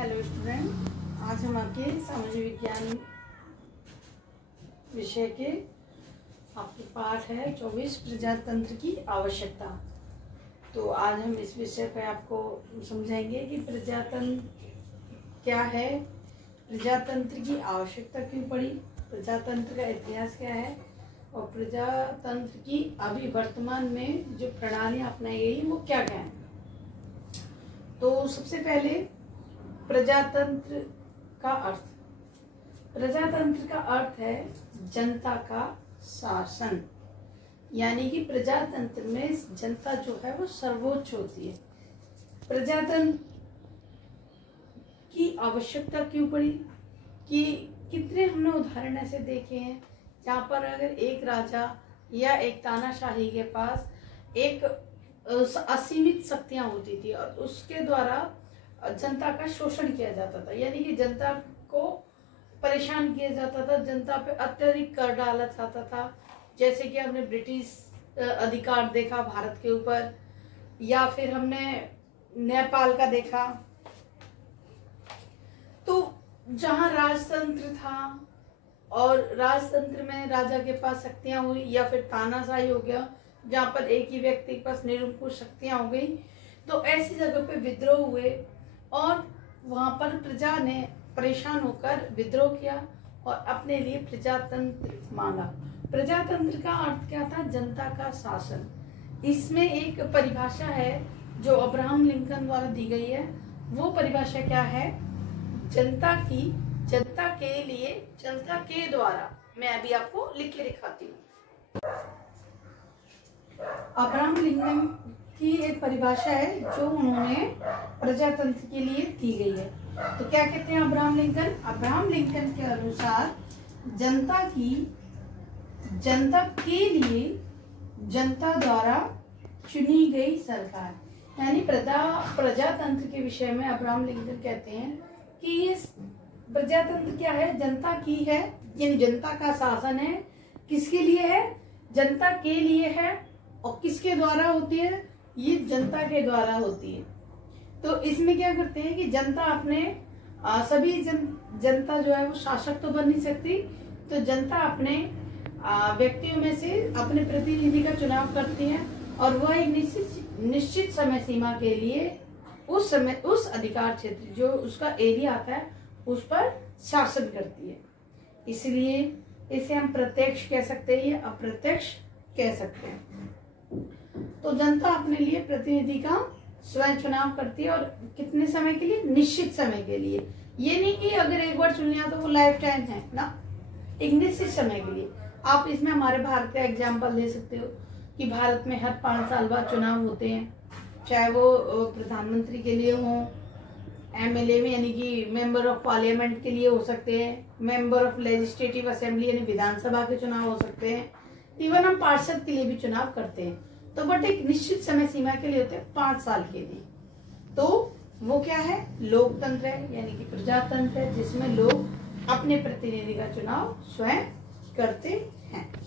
Hello student, आज हम आपके सामाजिक विज्ञान विषय के आपके पाठ है 24 प्रजातंत्र की आवश्यकता। तो आज हम इस विषय पर आपको समझाएंगे कि प्रजातंत्र क्या है, प्रजातंत्र की आवश्यकता क्यों पड़ी, प्रजातंत्र का इतिहास क्या है और प्रजातंत्र की अभी वर्तमान में जो प्रणाली अपनाई गई वो क्या क्या है। तो सबसे पहले प्रजातंत्र का अर्थ। प्रजातंत्र का अर्थ है जनता का शासन, यानी कि प्रजातंत्र में जनता जो है वो सर्वोच्च होती है। प्रजातंत्र की आवश्यकता क्यों पड़ी कि कितने हमने उदाहरण ऐसे देखे हैं जहाँ पर अगर एक राजा या एक तानाशाही के पास एक असीमित शक्तियां होती थी और उसके द्वारा जनता का शोषण किया जाता था, यानी कि जनता को परेशान किया जाता था, जनता पे अत्यधिक कर डाला जाता था। जैसे कि हमने ब्रिटिश अधिकार देखा भारत के ऊपर, या फिर हमने नेपाल का देखा। तो जहां राजतंत्र था और राजतंत्र में राजा के पास शक्तियां हुई, या फिर तानाशाही हो गया जहाँ पर एक ही व्यक्ति के पास निरंकुश शक्तियां हो गई, तो ऐसी जगह पे विद्रोह हुए और वहां पर प्रजा ने परेशान होकर विद्रोह किया और अपने लिए प्रजातंत्र मांगा। प्रजातंत्र का अर्थ क्या था? जनता का शासन। इसमें एक परिभाषा है जो अब्राहम लिंकन द्वारा दी गई है। वो परिभाषा क्या है? जनता की, जनता के लिए, जनता के द्वारा। मैं अभी आपको लिख के दिखाती हूँ। अब्राहम लिंकन की एक परिभाषा है जो उन्होंने प्रजातंत्र के लिए दी गई है। तो क्या कहते हैं अब्राहम लिंकन? अब्राहम लिंकन के अनुसार जनता के लिए जनता द्वारा चुनी गई सरकार, यानी प्रजातंत्र के विषय में अब्राहम लिंकन कहते हैं कि ये प्रजातंत्र क्या है? जनता की है, यानी जनता का शासन है। किसके लिए है? जनता के लिए है। और किसके द्वारा होती है? ये जनता के द्वारा होती है। तो इसमें क्या करते हैं कि जनता अपने सभी जनता जो है वो शासक तो बन नहीं सकती, तो जनता अपने व्यक्तियों में से अपने प्रतिनिधि का चुनाव करती है और वह एक निश्चित समय सीमा के लिए उस अधिकार क्षेत्र जो उसका एरिया आता है उस पर शासन करती है। इसलिए इसे हम प्रत्यक्ष कह सकते हैं या अप्रत्यक्ष कह सकते हैं। तो जनता अपने लिए प्रतिनिधि का स्वयं चुनाव करती है और कितने समय के लिए? निश्चित समय के लिए। ये नहीं कि अगर एक बार चुन लिया तो वो लाइफ टाइम है ना, एक निश्चित समय के लिए। आप इसमें हमारे भारत का एग्जाम्पल ले सकते हो कि भारत में हर 5 साल बाद चुनाव होते हैं, चाहे वो प्रधानमंत्री के लिए हो, MLA में यानी कि मेंबर ऑफ पार्लियामेंट के लिए हो सकते हैं, मेंबर ऑफ लेजिस्लेटिव असेंबली यानी विधानसभा के चुनाव हो सकते हैं, इवन हम पार्षद के लिए भी चुनाव करते हैं। तो बट एक निश्चित समय सीमा के लिए होते हैं, 5 साल के लिए। तो वो क्या है? लोकतंत्र है, यानी कि प्रजातंत्र है, जिसमें लोग अपने प्रतिनिधि का चुनाव स्वयं करते हैं।